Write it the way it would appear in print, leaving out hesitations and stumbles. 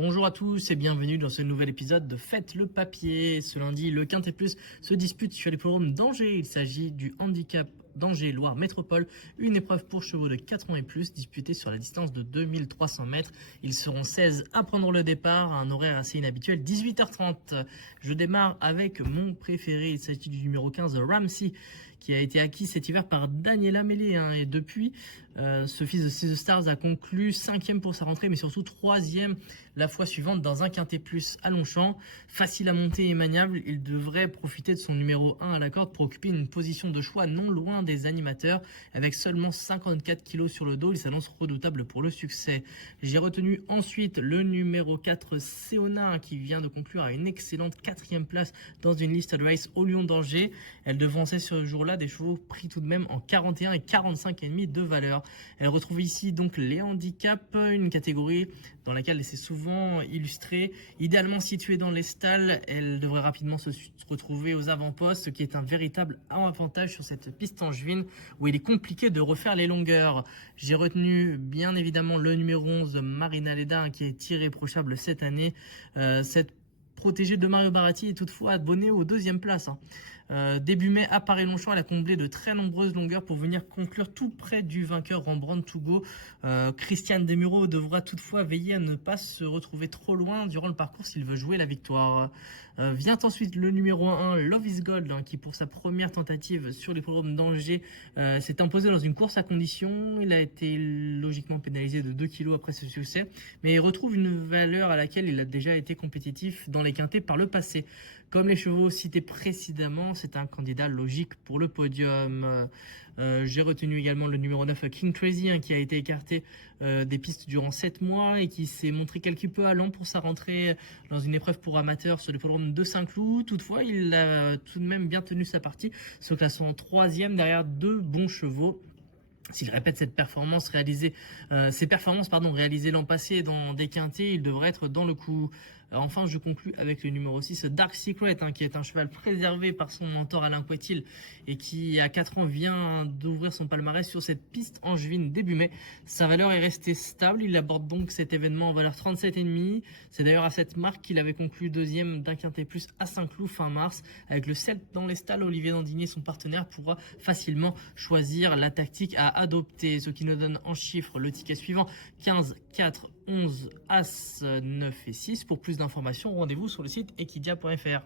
Bonjour à tous et bienvenue dans ce nouvel épisode de Faites le papier. Ce lundi, le Quintet Plus se dispute sur l'hippodrome d'Angers. Il s'agit du handicap d'Angers-Loire Métropole, une épreuve pour chevaux de 4 ans et plus disputée sur la distance de 2300 mètres. Ils seront 16 à prendre le départ, à un horaire assez inhabituel, 18h30. Je démarre avec mon préféré, il s'agit du numéro 15, Ramsey, qui a été acquis cet hiver par Daniela Mellet. Et depuis, ce fils de César Stars a conclu 5e pour sa rentrée, mais surtout 3e la fois suivante dans un Quintet Plus à Longchamp. Facile à monter et maniable, il devrait profiter de son numéro 1 à la corde pour occuper une position de choix non loin des animateurs. Avec seulement 54 kg sur le dos, il s'annonce redoutable pour le succès. J'ai retenu ensuite le numéro 4, Seona, qui vient de conclure à une excellente 4e place dans une listed race au Lion d'Angers. Elle devançait ce jour-là des chevaux pris tout de même en 41 et 45,5 de valeur. Elle retrouve ici donc les handicaps, une catégorie dans laquelle elle s'est souvent illustrée. Idéalement située dans les stalles, elle devrait rapidement se retrouver aux avant-postes, ce qui est un véritable avantage sur cette piste angevine où il est compliqué de refaire les longueurs. J'ai retenu bien évidemment le numéro 11, Marina Leda, qui est irréprochable cette année. Cette protégée de Mario Baratti est toutefois abonnée aux 2e place. Début mai, à Paris-Longchamp, elle a comblé de très nombreuses longueurs pour venir conclure tout près du vainqueur Rembrandt Tougo. Christian Demuro devra toutefois veiller à ne pas se retrouver trop loin durant le parcours s'il veut jouer la victoire. Vient ensuite le numéro 1, Love is Gold, qui pour sa première tentative sur l'hippodrome d'Angers s'est imposé dans une course à condition. Il a été logiquement pénalisé de 2 kg après ce succès, mais il retrouve une valeur à laquelle il a déjà été compétitif dans les quintets par le passé. Comme les chevaux cités précédemment, c'est un candidat logique pour le podium. J'ai retenu également le numéro 9, King Crazy, qui a été écarté des pistes durant 7 mois et qui s'est montré quelque peu allant pour sa rentrée dans une épreuve pour amateurs sur l'hippodrome de Saint-Cloud. Toutefois, il a tout de même bien tenu sa partie, se classant 3e derrière 2 bons chevaux. S'il répète ces performances réalisées l'an passé dans des quintets, il devrait être dans le coup. Enfin, je conclus avec le numéro 6, Dark Secret, qui est un cheval préservé par son mentor Alain Couetil et qui, à 4 ans, vient d'ouvrir son palmarès sur cette piste angevine début mai. Sa valeur est restée stable. Il aborde donc cet événement en valeur 37,5. C'est d'ailleurs à cette marque qu'il avait conclu 2e d'un Quintet Plus à Saint-Cloud fin mars. Avec le 7 dans les stalles, Olivier Dandinier, son partenaire, pourra facilement choisir la tactique à adopter. Ce qui nous donne en chiffres le ticket suivant: 15, 4, 11, As, 9 et 6. Pour plus d'informations, rendez-vous sur le site equidia.fr.